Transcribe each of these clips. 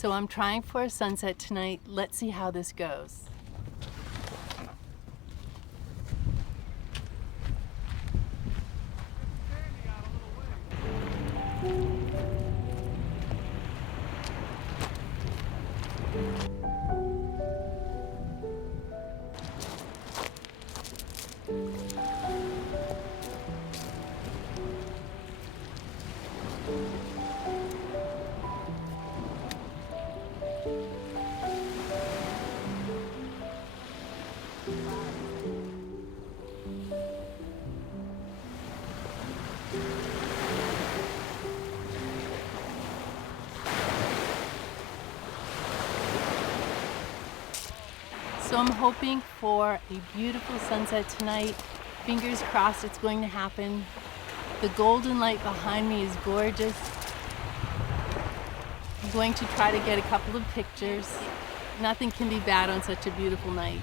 So I'm trying for a sunset tonight. Let's see how this goes. So I'm hoping for a beautiful sunset tonight. Fingers crossed it's going to happen. The golden light behind me is gorgeous. I'm going to try to get a couple of pictures. Nothing can be bad on such a beautiful night.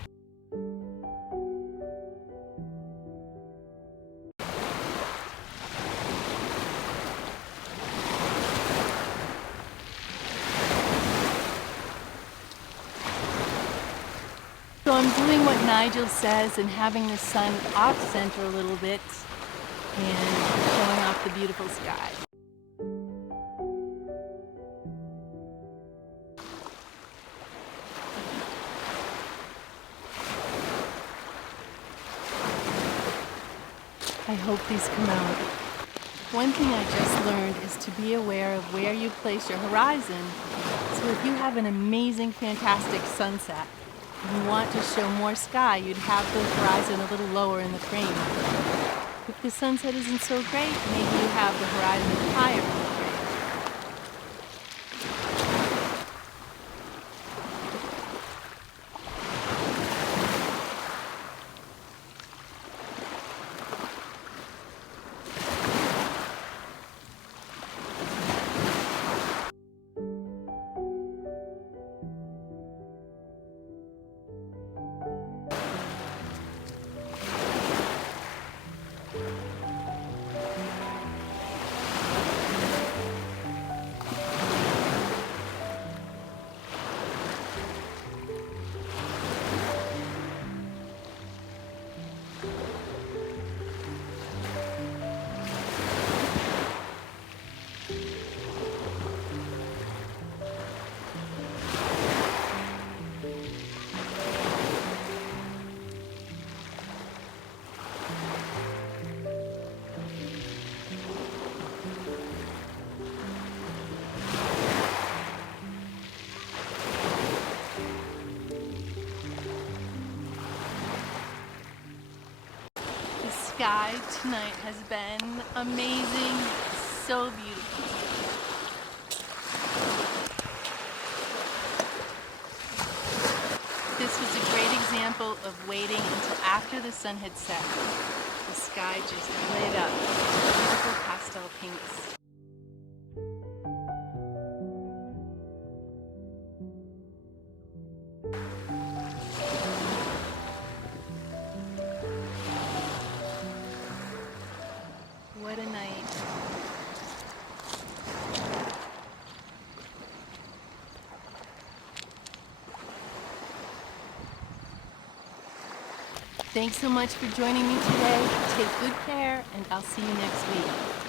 So I'm doing what Nigel says and having the sun off center a little bit and showing off the beautiful sky. I hope these come out. One thing I just learned is to be aware of where you place your horizon. So if you have an amazing, fantastic sunset, and you want to show more sky, you'd have the horizon a little lower in the frame. If the sunset isn't so great, maybe you have the horizon higher in the frame. The sky tonight has been amazing, so beautiful. This was a great example of waiting until after the sun had set. The sky just lit up with beautiful pastel pinks. What a night. Thanks so much for joining me today. Take good care, and I'll see you next week.